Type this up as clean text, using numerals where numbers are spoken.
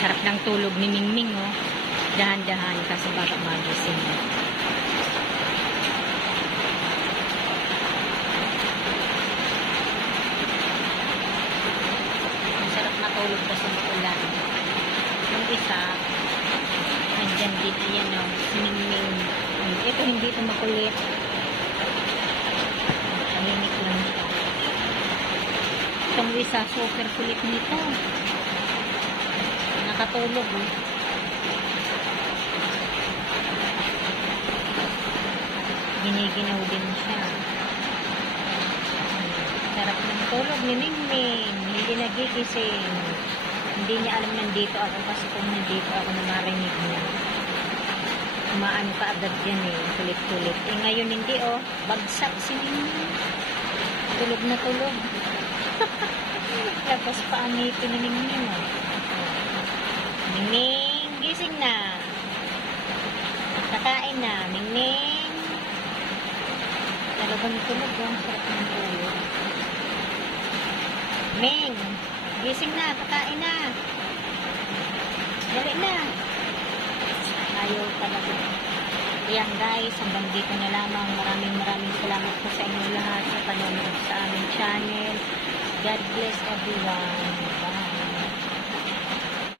Sarap ng tulog ni Mingming, oh. Dahan-dahan kasi baka magising. Masarap matulog kasi maulan. Yung isa, andyan din, ayan, oh, si Mingming. Ito hindi ito makulit. Tahimik lang siya. Itong isa, super kulit nito. Nakatulog, eh. Giniginaw din siya. Sarap ng tulog ni Mingming. Hindi nagigising. Hindi niya alam nandito ako kasi kung nandito ako na marinig niya. Umaano ka agad yan, eh. Kulit-kulit. Eh ngayon hindi, oh. Bagsak si Mingming. Tulog na tulog. Tapos paanitin ni Mingming, oh. Mingming, gising na. Kakain na, Mingming. Talagang tulog, oh. Sarap ng tulog. Ming, gising na, kakain na. Dali na. Ayaw talaga. Ayan guys, hanggang dito na lamang. Maraming salamat po sa inyong lahat sa panonood sa aming channel. God bless everyone.